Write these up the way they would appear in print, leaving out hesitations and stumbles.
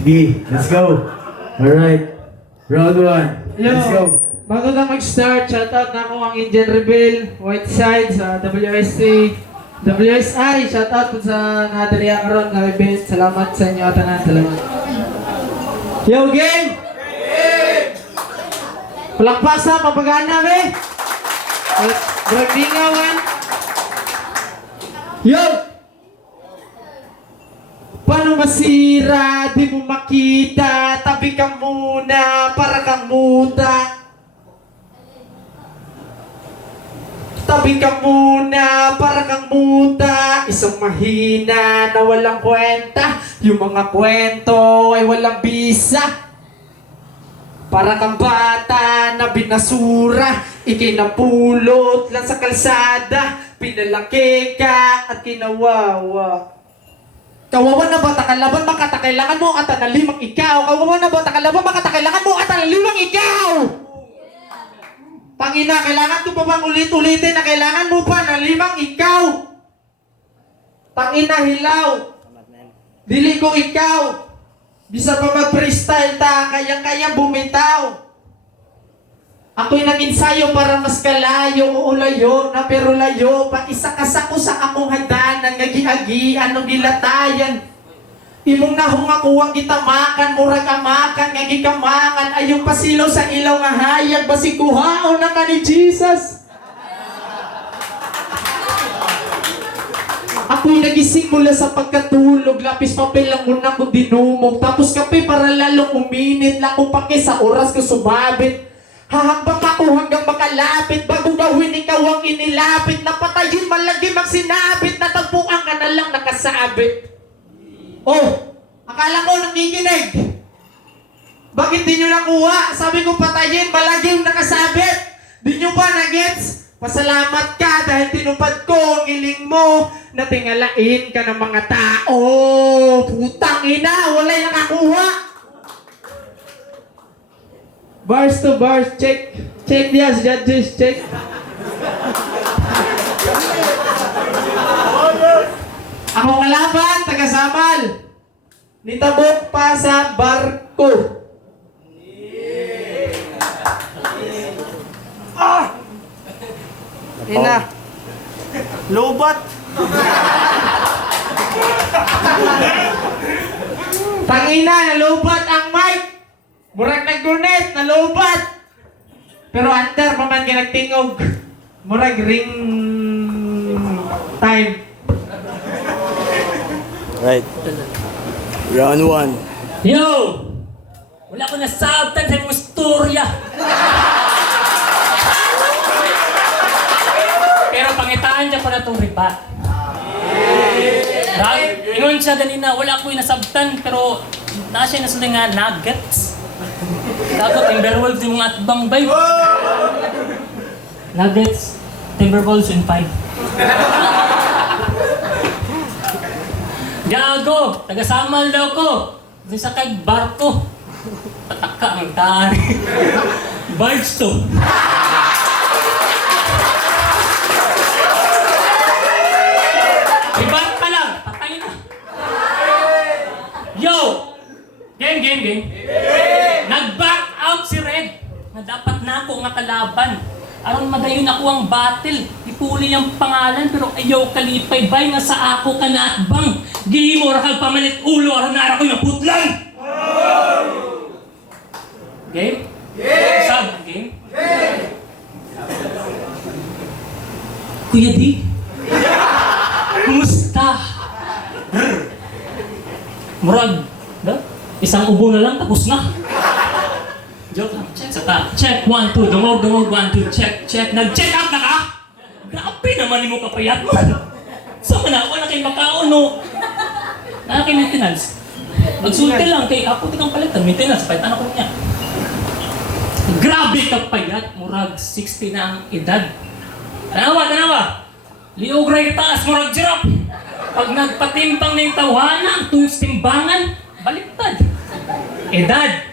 Sige, let's go. Alright. Round 1. Let's go. Bago na mag-start, shoutout na ako ang Indian Rebel, Whiteside sa WSC, WSI, shoutout po sa nadaliya karon na event. Salamat sa inyo at tanan. Salamat. Yo, game! Palakpasa, papagana, be! Bragningawan. Yo! Paano masira, di mo makita, tabi ka muna, para kang muta. Tabi ka muna, para kang muta. Isang mahina na walang kwenta. Yung mga kwento ay walang bisa. Para kang bata na binasura. Ika'y napulot lang sa kalsada. Pinalaki ka at kinawawa. Kawawa na bata kalaban, makatakailangan mo at analimang ikaw. Kawawa na bata kalaban, makatakailangan mo at analimang ikaw. Pangina, kailangan ko pa bang ulit-ulitin na kailangan mo pa ng limang ikaw? Pangina, hilaw. Dili ko ikaw. Bisa pa mag-freestyle ta, kayang-kayang bumitaw. Ako'y nag-ensayo para mas kalayo o layo na pero layo. Pa isa ko sa akong hagdanan, ngagi-agi, anong gilatayan. Imong nahong ako ang gitamakan, murag amakan, ngagi kamangan, ayong pasilaw sa ilaw nga hayag, basikuhaon na ka ni Jesus. Ako'y nagising mula sa pagkatulog, lapis papel lang muna ko dinumog, tapos kape para lalong uminit, lako pake sa oras ko sumabit. Hahambang ako hanggang makalapit, bago gawin ikaw ang inilapit, napatayin man lagi magsinabit, natagpuan ka na lang nakasabit. Oh, akala ko nakikinig. Bakit di nyo nakuha? Sabi ko patayin, malaging nakasabit. Di nyo pa na-gets? Pasalamat ka dahil tinupad ko ang iling mo na tingalain ka ng mga tao. Putang ina, wala'y nakakuha. Bars to bars, check. Check diya, judges, check. Ako kalaban, taga-Samal. Nitabok pa sa barko. Ah! Ina. Lobat. Tangina, nalobat ang mic. Murag nag-donate, nalobat. Pero under pa man ginagtingog. Murag ring time. Right. Round 1. Yo! Wala ko nasabtan sa mong istorya. Pero pangitaan niya pa na itong riba. Ingon siya ganina, wala ko yung nasabtan, pero na siya nasulit nga nuggets. Dapat Timberwolves yung mga atbang bay. Nuggets, Timberwolves in 5. Gago! Taga-Samal daw ko! Doon sa kay barko. Pataka ang tari. Barge to. Ibar pa lang! Patay na! Yo! Game! Nag-back out si Red na dapat na ako nga kalaban. Aron madayon ako ang battle. Ipuli ang pangalan pero ayaw kalipay bay nga sa ako ka na atbang. Gihimo ra kag pamalit ulo aron na ko yung putlan. Game? Sab game? Kuya D? Kumusta? Murag, isang ubo na lang tapos na. Joke lang. Check sa ta. Check, 1, 2. Dumog, 1, 2. Check. Nag-check out na ka? Grabe naman mo kapayat mo. Sama na, wala kayo makaon, no? Na kay maintenance. Magsulti lang kay ako tikang palitan. Maintenance, palitan ako niya. Grabe kapayat. Murag 60 na ang edad. Tanawa. Liogray taas, murag jirap. Pag nagpatimpang na yung tawanan, tuwing timbangan, baliktad. Edad.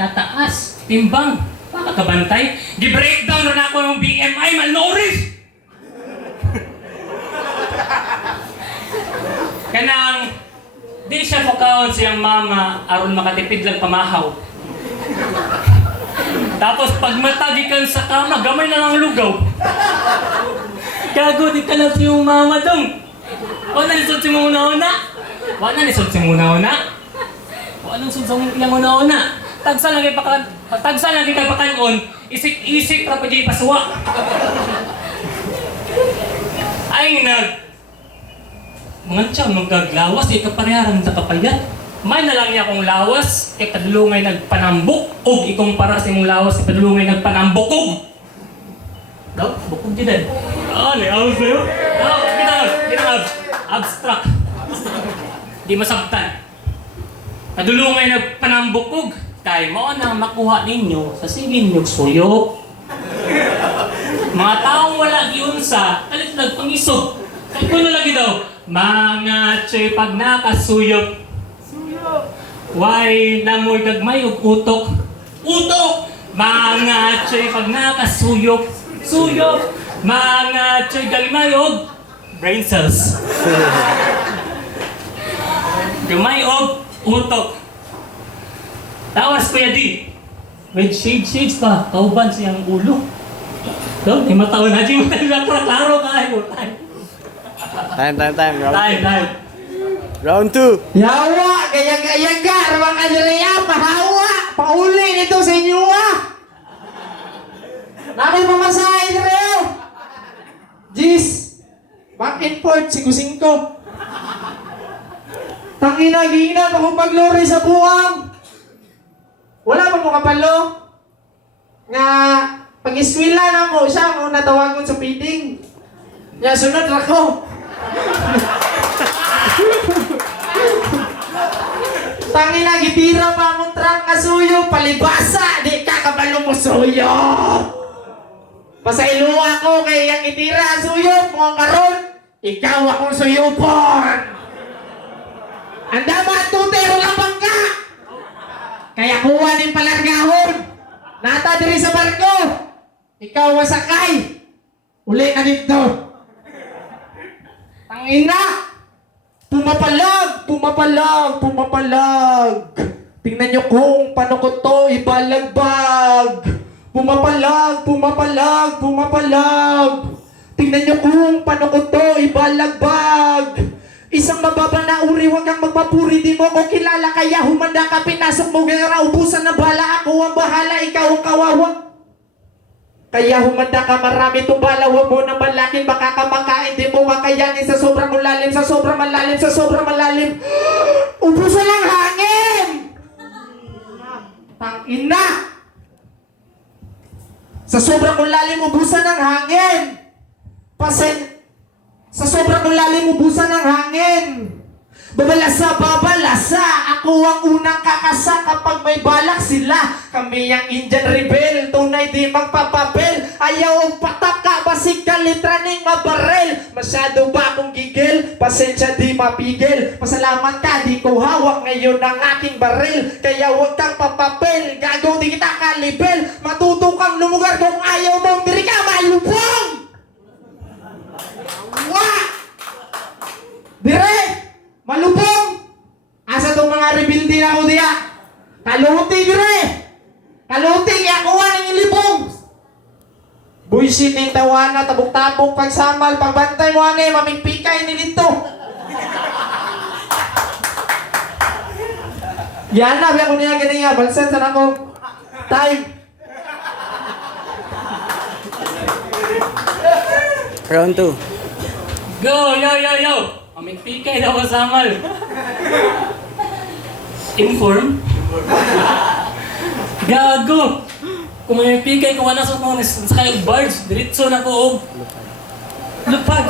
Tataas, timbang, makakabantay. Gi-breakdown rin ako yung BMI, malnourished! Kanang Di siya mukaon siyang mama aron makatipid lang pamahaw. Tapos pag matagikan sa kama, gamay na lang lugaw. Gago, di ka lang siyang mama dong. Wala lisod si una-una. Wala lisod si una-una. Wala lisod si una-una. Tagsa lagi kay pakanon, isik-isik ra pa di paswa. Ay mga tiyaw, magaglawas, di ka pareharan sa kapayat. May na lang niya akong lawas, kay padulungay nagpanambok, o ikong para sa imong lawas, kay padulungay nagpanambokog. Daw, bukog di din. Abs sa'yo? Abstract. Di masabtan. Padulungay nagpanambokog, kay mo na makuha ninyo sa sigin nyo suyok. Mga taong wala giunsa, kalit nagpangisog. Kaya ko na lagi daw, mga tsoy pag nakasuyok. Why namoy gagmay og utok? Utok! Mga tsoy pag nakasuyok. Suyok! Mga tsoy gagmay og brain cells. Gagmay og utok. Tawas Kuya D. With shades pa, kauban siyang ulo. So, may mataon na siya. Klaro kayo. Time. Time. Round 2. Yawa! Gaya-gaya-ga! Rawang Andrea! Pahawa! Pauli nito sa inyo ah! Nakoy pamasahin rin! Jis! Back and forth, 5-5. Tangina-gina, ako paglori sa buwang! Wala ba mo kapalo? Nga, pag-iskwila na mo, siya mo natawagon sa feeding. Nga, sunod ako. Tangina, gitira pa mong truck nga suyo, palibasa, di ka kabalo mo suyo. Pasailuwa ko kay yang itira suyo, mga karon, ikaw akong suyupon. Anda ba, tutero lang bangka? Kaya kuha ng palargahon. Nata diri sa barko. Ikaw masakay. Uli ka dito. Tangina! Pumapalag! Tingnan nyo kung paano ko to ibalagbag. Pumapalag! Tingnan nyo kung paano ko to ibalagbag. Isang mababa na uri, huwag kang magpapuri, di mo ko kilala, kaya humanda ka, pinasok mo, gaya ubusan na bala, ako ang bahala, ikaw ang kawawa. Kaya humanda ka, marami itong bala, huwag mo na malakin, baka ka makain, di mo kakayanin sa sobrang malalim, sa sobrang malalim. Ubusan ng hangin! Tangina! Sa sobrang lalim, ubusan ng hangin! Sa sobrang lalim, ubusan ng hangin. Babalasa, ako ang unang kakasa kapag may balak sila. Kami ang Indian rebel, tunay di magpapapel. Ayaw ang pataka, basig ka litraning mabarel. Masyado ba akong gigil? Pasensya di mapigil. Pasalamat ka, di ko hawak ngayon ang aking baril. Kaya huwag kang papapel, gagaw di kita kalibel. Matuto kang lumugar kung ayaw mong diri ka malubong. Wah! Dire! Malubong! Asa tong mga rebuildi na ako diya? Kaluti dire! Kaluti kaya kuha ng ilibong! Buisit ng tawana, tabok-tabok, pagsamal, pagbantay mo ane, mamigpikay ni dito! Yan na, biya ko niya ganyan nga, balsan sa nako. Time! Round 2. Go! Yo! Mamigpikay daw kasamal. Inform? Gago! Kung may pikay, kung wala sa mga sakay barge, diretso na ko og lupad.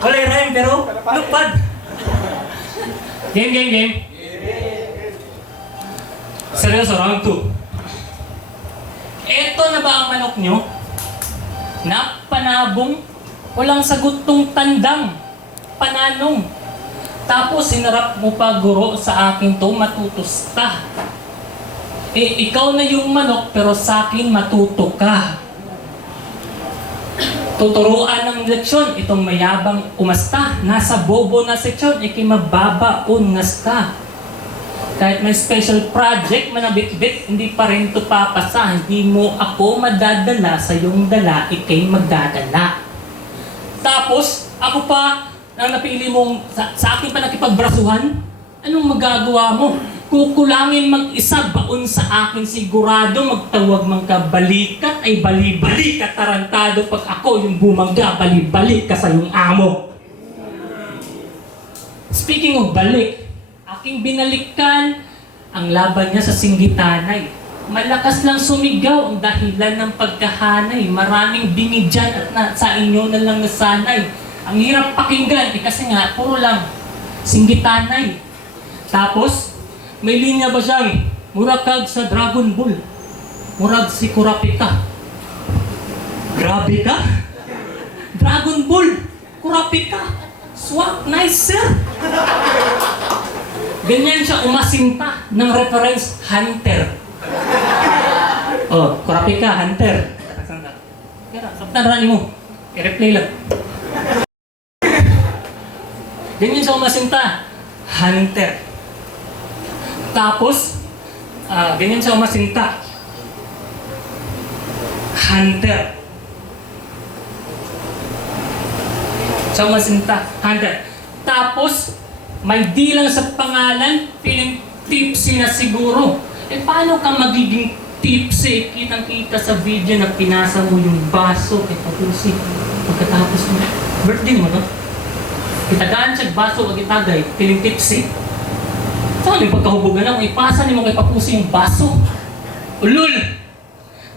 Wala yung rhyme, pero lupad. Game. Seryoso, round 2. Eto na ba ang manok nyo? Napanabong, walang sagot tong tandang, pananong. Tapos sinarap mo pa guro sa akin to matutusta. Ikaw na yung manok pero sa akin matuto ka. Tuturuan ng leksyon itong mayabang umasta. Nasa bobo na seksyon, ikimababaon ngasta. Kahit may special project manabit-bit, hindi pa rin ito papasa. Hindi mo ako madadala sa iyong dala, ikay magdadala. Tapos, ako pa, ang napili mong sa akin pa nakipagbrasuhan, anong magagawa mo? Kukulangin mag-isa, baon sa akin sigurado, magtawag mang kabalikat, ay bali-bali ka tarantado pag ako yung bumangga, bali-bali ka sa iyong amo. Speaking of balik, aking binalikan ang laban niya sa Singgitanay. Malakas lang sumigaw ang dahilan ng pagkahanay. Maraming bingi dyan at sa inyo na lang nasanay. Ang hirap pakinggan, kasi nga, puro lang Singgitanay. Tapos, may linya ba siyang murakag sa Dragon Ball? Murag si Kurapika. Grabe ka? Dragon Ball, Kurapika. Swak, nice sir. Ganyan siya umasinta ng reference Hunter. Oh, Kurapika, Hunter. Kaya, sabtan rani mo. I-replay lang. Ganyan siya umasinta. Hunter. Tapos, ganyan siya umasinta. Hunter. Siya umasinta. Hunter. Tapos, may di lang sa pangalan, feeling tipsy na siguro. Eh, paano ka magiging tipsy? Kitang-kita sa video na pinasa mo yung baso kay Patusi. Pagkatapos mo, birthday mo, no? Kitagaan siya baso wag itagay, feeling tipsy. Saan yung pagkahubugan lang, ipasa niyo kay Papusi yung baso. Ulul!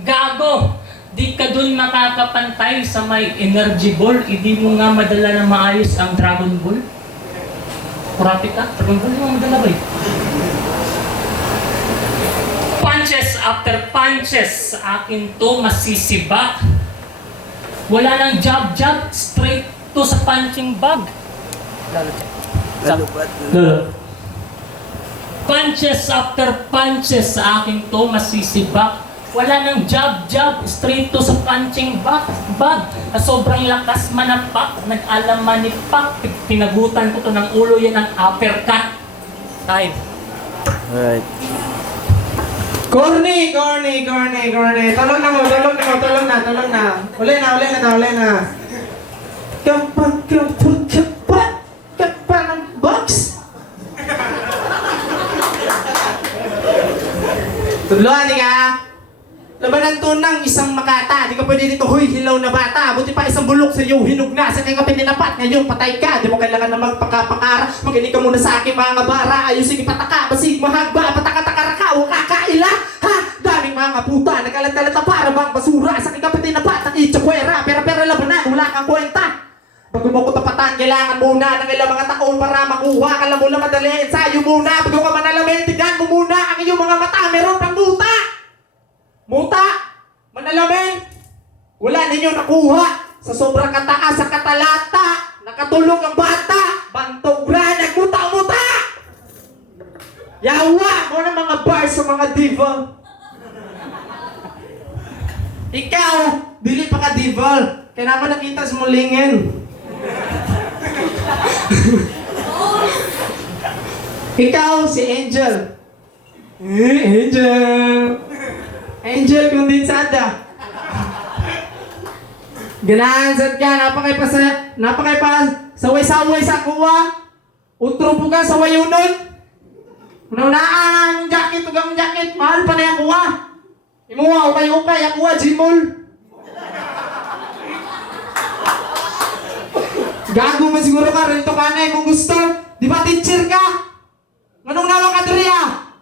Gago! Di ka dun makakapantay sa may energy ball, hindi mo nga madala na maayos ang Dragon Ball. Kurapit ka? Dragon Ball, hindi mo madala ba eh? Punches after punches, sa akin to masisibak. Wala nang jab-jab, straight to sa punching bag. Lalo. Punches after punches, sa akin to masisibak. Wala nang jab-jab, straight to sa punching bag. Na sobrang lakas manapak, nag-alam manipak. Pinagutan ko to ng ulo, yan ang uppercut. Time. Alright. Corny. Tulog na. Uli na. Kapag ng box. Tuluan ka. Labanan to ng isang makata. Di ka pwede dito, huy, hilaw na bata. Buti pa isang bulok sa iyo, hinog na. Sa kaya ka pininapat, ngayon patay ka. Di mo kailangan na magpakapakara. Maginig ka muna sa aking mga bara. Ayusin ipataka, basig mahagba, pataka-takaraka, wakakaila. Ha? Daming mga puta, nagkalat-kalata para bang basura. Sa kaya ka pininapat, nakitsakwera. Pera-pera labanan, wala kang kwenta. Bago mo ko tapatan, kailangan muna ng ilang mga taon para makuha. Kala mo lang madali, ensayo muna. Bago ka manalamin, tignan mo muna ang iyong mga mata. Meron pang muta. Muta! Manalamin! Wala ninyo nakuha sa sobrang kataas sa katalata. Nakatulog ang bata. Bantogra, nagmuta-muta! Yawa! Mo ng mga bars sa mga diva. Ikaw, dili pa ka diva. Kaya naman nakita sa mulingin. Ikaw, si Angel. Angel! Angel kondensada. Ganansad ka, napakay pa saway-saway sa kuwa. Utro po ka saway unon. Unaan ang jacket, ugang jacket, mahal pa na yung kuwa. Imuha, ukay-ukay, ang kuwa, Jimol. Gago man siguro ka, rento ka na kung gusto. Di ba teacher ka? Anong naman ka diri ah?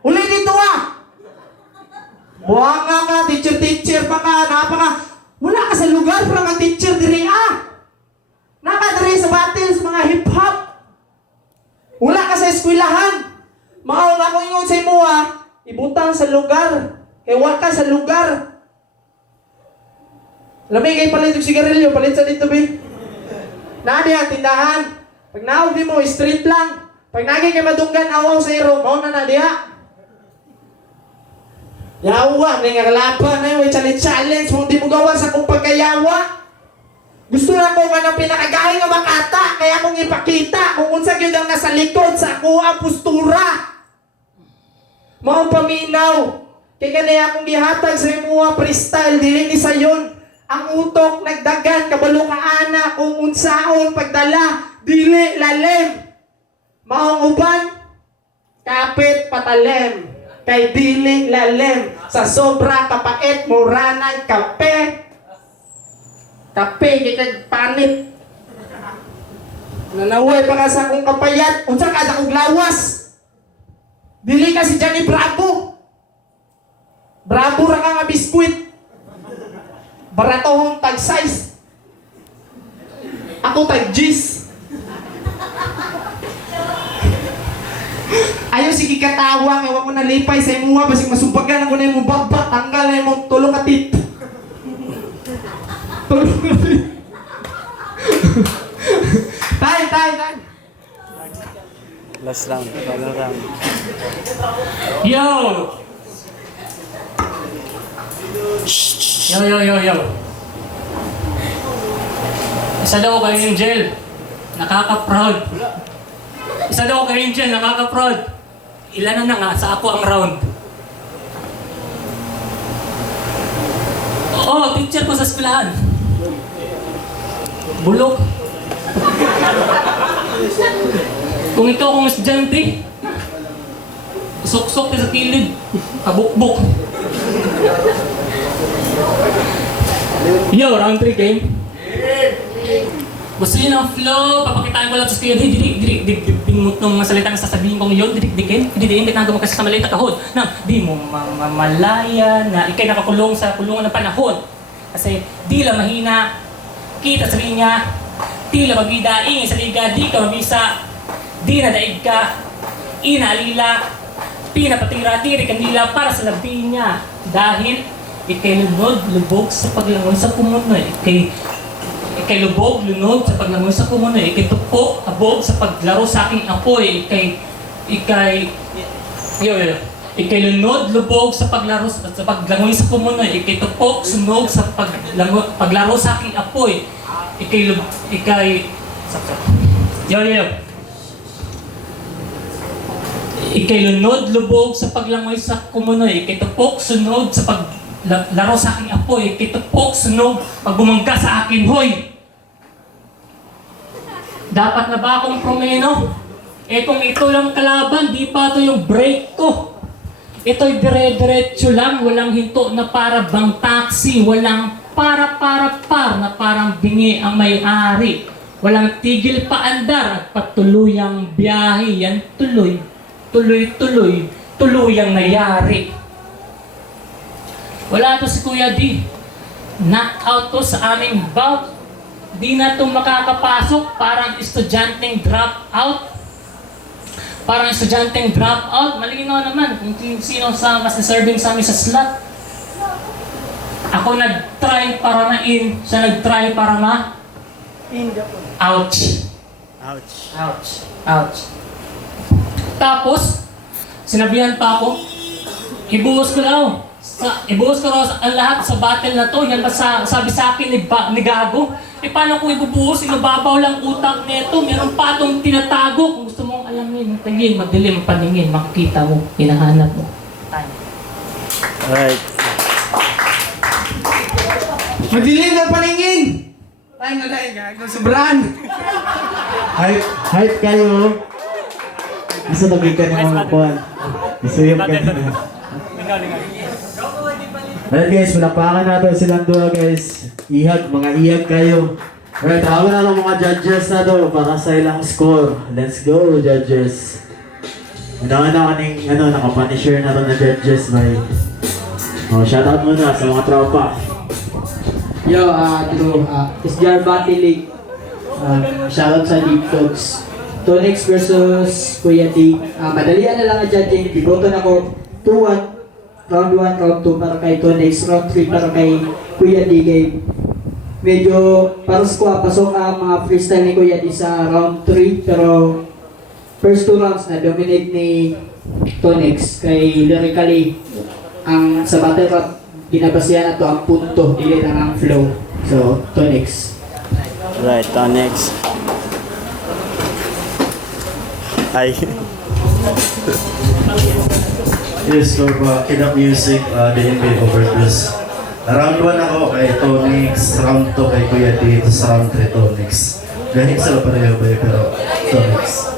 Uli dito ah! Buwang ka, teacher pa ka, wala ka sa lugar para nga teacher diri ah. Nakadiri sa batil sa mga hip-hop. Wala ka sa eskwelahan. Maaw nga kung ingon sa imo ah, ibutang sa lugar. Kaya wala ka sa lugar. Lamig kay palit yung sigarilyo, palit sa dito be. Nadi ang tindahan. Pag naog di mo, street lang. Pag naging kay madunggan, awaw sa iro, mauna na diha. Yawa, may nga kalaban na yun, challenge mo, di mo gawa sa kong pagkayawa. Gusto na ko nga ng pinakagaling nga makata, kaya kong ipakita kung unsa yun ang nasa likod sa ako ang postura. Maong paminaw, kaya kanaya akong gihatag sa imuha freestyle, dili ni sayon. Ang utok nagdagan, kabalo ka ana, kung unsaon pagdala, dili lalim. Maong uban, kapit patalim, kay dili lalim. Sa sobra kapait, mura ng kape. Kape, kikag panit. Nanaway pa ka sa akong kapayat, unsa ka sa akong lawas. Dili ka si Johnny Bravo. Bravo ra ka nga biskwit. Baratohong tag size. Ako tag G's. Ayaw sige katawa, ewan ko nalipay sa imuha, basig masubagan ako na yung baba, tanggal na yung tulong katit. Tulong katit. Tay. Last round. Final round. Yo! Yo. Isa daw kay Angel. Nakaka-proud. Isa daw kay Angel. Nakaka-proud. Ilan na nga sa ako ang round. Oo, teacher ko sa eskwelahan. Bulok. Kung ikaw kung estudyante, suksok sa kilid, kabukbuk. Yo, round 3 game. Gusto niyo ng flow, papakitaan ko lang sa kayo, di nung masalita na sasabihin kong yun, didikin, hindi mo kasi sa maliit na kahon, na di mo mamalaya, na ikay nakakulong sa kulungan ng panahon. Kasi di lang mahina, kita sa linya, di lang magbidaing sa liga, di ka mabisa, di na daig ka, inaalila, pinapatira, tiri kanila para sa labi niya. Dahil ikay lubog sa paglangoy sa kumunoy, ikay lubog, lunod sa paglangoy sa kumunoy, ikay tupo, abog sa paglaro sa aking apoy, ikay lunod, lubog sa paglangoy sa kumunoy, ikay tupo, sunog sa paglaro sa aking apoy, ikay lunod, lubog sa paglangoy sa kumunoy, ikay tupok, sunog sa paglaro sa aking apoy, ikay tupok, sunog, pag bumangga sa akin, hoy! Dapat na ba akong promeno? Kung ito lang kalaban, di pa ito yung break ko. Ito'y dire-diretso lang, walang hinto na para bang taxi, walang para na parang bingi ang may-ari. Walang tigil pa andar at patuluyang biyahe, yan tuluyang nayari. Wala to si Kuya D. Knock out to sa aming bout. Di na to makakapasok, parang estudyanteng drop out. Malinaw naman kung sino sa mas deserving sa amin sa slot. Ako nag-try para na in, siya nag-try para na ouch. Tapos, sinabihan pa ako, ibuhos ko raw ang lahat sa battle na to. Yan ba sabi sa akin ni Gago? Paano kung ibubuhos, inubabaw lang utak nito, meron pa itong tinatago. Kung gusto mong alamin, tingin, madilim, paningin, makikita mo, hinahanap mo. Time. Alright. Madilim na paningin! Tayo na lang, sobrang! Hype kayo. Isa nabig ka ng mga kuwan. Isuyap ka na. Alright guys, malakpakan natin silang dua guys. Mga ihag kayo. Alright, tawag na lang mga judges na to para sa ilang score. Let's go judges. Una kaning nakapunisher na to na judges by. Shoutout muna sa mga tropa. Yo, SDR Battle League. Shoutout sa League Dogs. Tonix versus Kuya D. Madalian na lang ang judging. Biboto na ko 2-1. Round 1, round 2 para kay Tonix. Round 3 para kay Kuya D. Medyo paros ko pasok ang mga freestyle ni Kuya D sa round 3. Pero first 2 rounds na dominate ni Tonix. Kay lyrically, ang sa battle rap ginabasihan nato ang punto dili lang ang flow. So, Tonix. Right, next. Ay. Yes, for Kidap Music, DNB Overdose. Round 1 ako kay Tonix, round 2 kay Kuya D, tapos round 3 Tonix. Gahit sila pareho ba pero Tonix.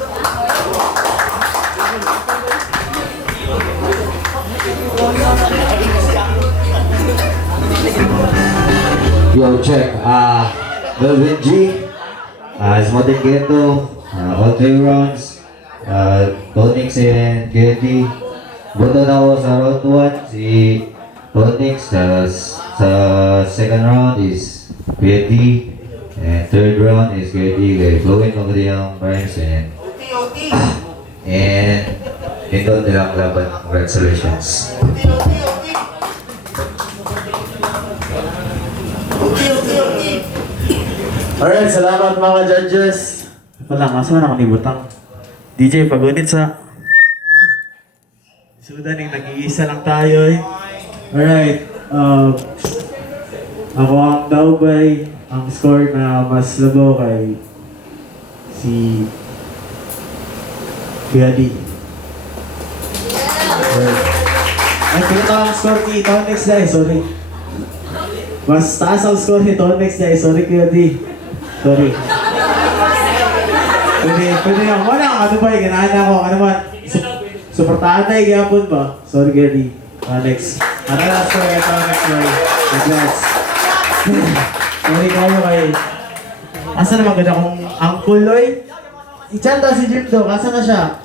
Yo, check. Melvin G. Smotin Ghetto. All 3 rounds. Tonix and Getty. Boto na ako sa round 1. Si Tonix. Sa second round is Getty. And third round is Getty. Kay Flowin Magriang Rhymes and ito nilang laban. Congratulations. Alright, salamat mga judges. Wala, kaso na kanibutang. DJ, pagunit sa... Sudan, nag-iisa lang tayo eh. Alright, ako ang daubay. Ang score na mas lago kay... si... Kuya D. Alright. Ay, pinaka ang score ni Tonix dahil, sorry. Mas taas ang score ni Tonix dahil, sorry Kuya D. Sorry. Pwede nga. Wala ka. Ano ba yung ganahan ako? Ano ba? Suportahan tayo gapon ba? Sorry, Gary. Next. Ano na story? Ito ang next story. Congrats. Sorry kayo kay... Asa naman ganda kong uncle, oy? Si Chanta, si Jim do. Asa na siya?